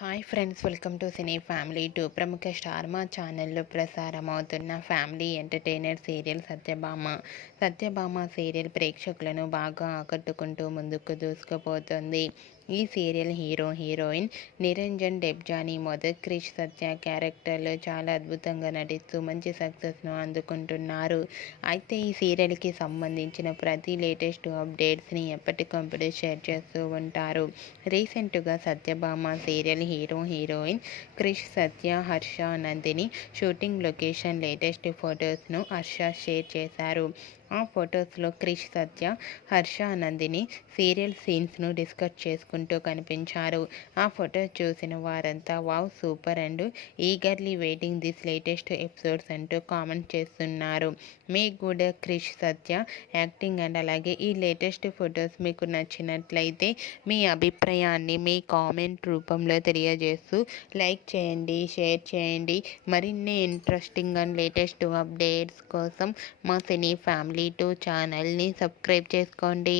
Hi friends, welcome to cine family too. ప్రముఖ star Maa ఛానల్లో ప్రసారమవుతున్న family entertainer serial Satyabhama serial ప్రేక్షకులను బాగా ఆకట్టుకుంటూ ముందుకు దూసుకుపోతుంది. ఈ సీరియల్ హీరోయిన్ నిరంజన్ డెబ్జానీ మొదటి క్రిష్ సత్య క్యారెక్టర్లో చాలా అద్భుతంగా నటిస్తూ మంచి సక్సెస్ను అందుకుంటున్నారు. అయితే ఈ సీరియల్కి సంబంధించిన ప్రతి లేటెస్ట్ అప్డేట్స్ని ఎప్పటికప్పుడు షేర్ చేస్తూ ఉంటారు. రీసెంట్గా Satyabhama serial heroine Krish Satya, Harsha, Nandini shooting location latest ఫొటోస్ను హర్ష షేర్ చేశారు. ఆ ఫొటోస్లో క్రిష్ సత్య, హర్ష, నందిని సీరియల్ సీన్స్ను డిస్కస్ చేసుకుంటూ కనిపించారు. ఆ ఫొటోస్ చూసిన వారంతా wow, super and eagerly waiting this latest episodes అంటూ కామెంట్ చేస్తున్నారు. మీకు కూడా క్రిష్ సత్య యాక్టింగ్ అండ్ అలాగే ఈ లేటెస్ట్ ఫొటోస్ మీకు నచ్చినట్లయితే మీ అభిప్రాయాన్ని మీ కామెంట్ రూపంలో తెలియజేస్తూ లైక్ చేయండి, షేర్ చేయండి. మరిన్ని ఇంట్రెస్టింగ్ అండ్ లేటెస్ట్ అప్డేట్స్ కోసం మా సినీ ఫ్యామిలీ 2 ఛానల్ని సబ్స్క్రైబ్ చేసుకోండి.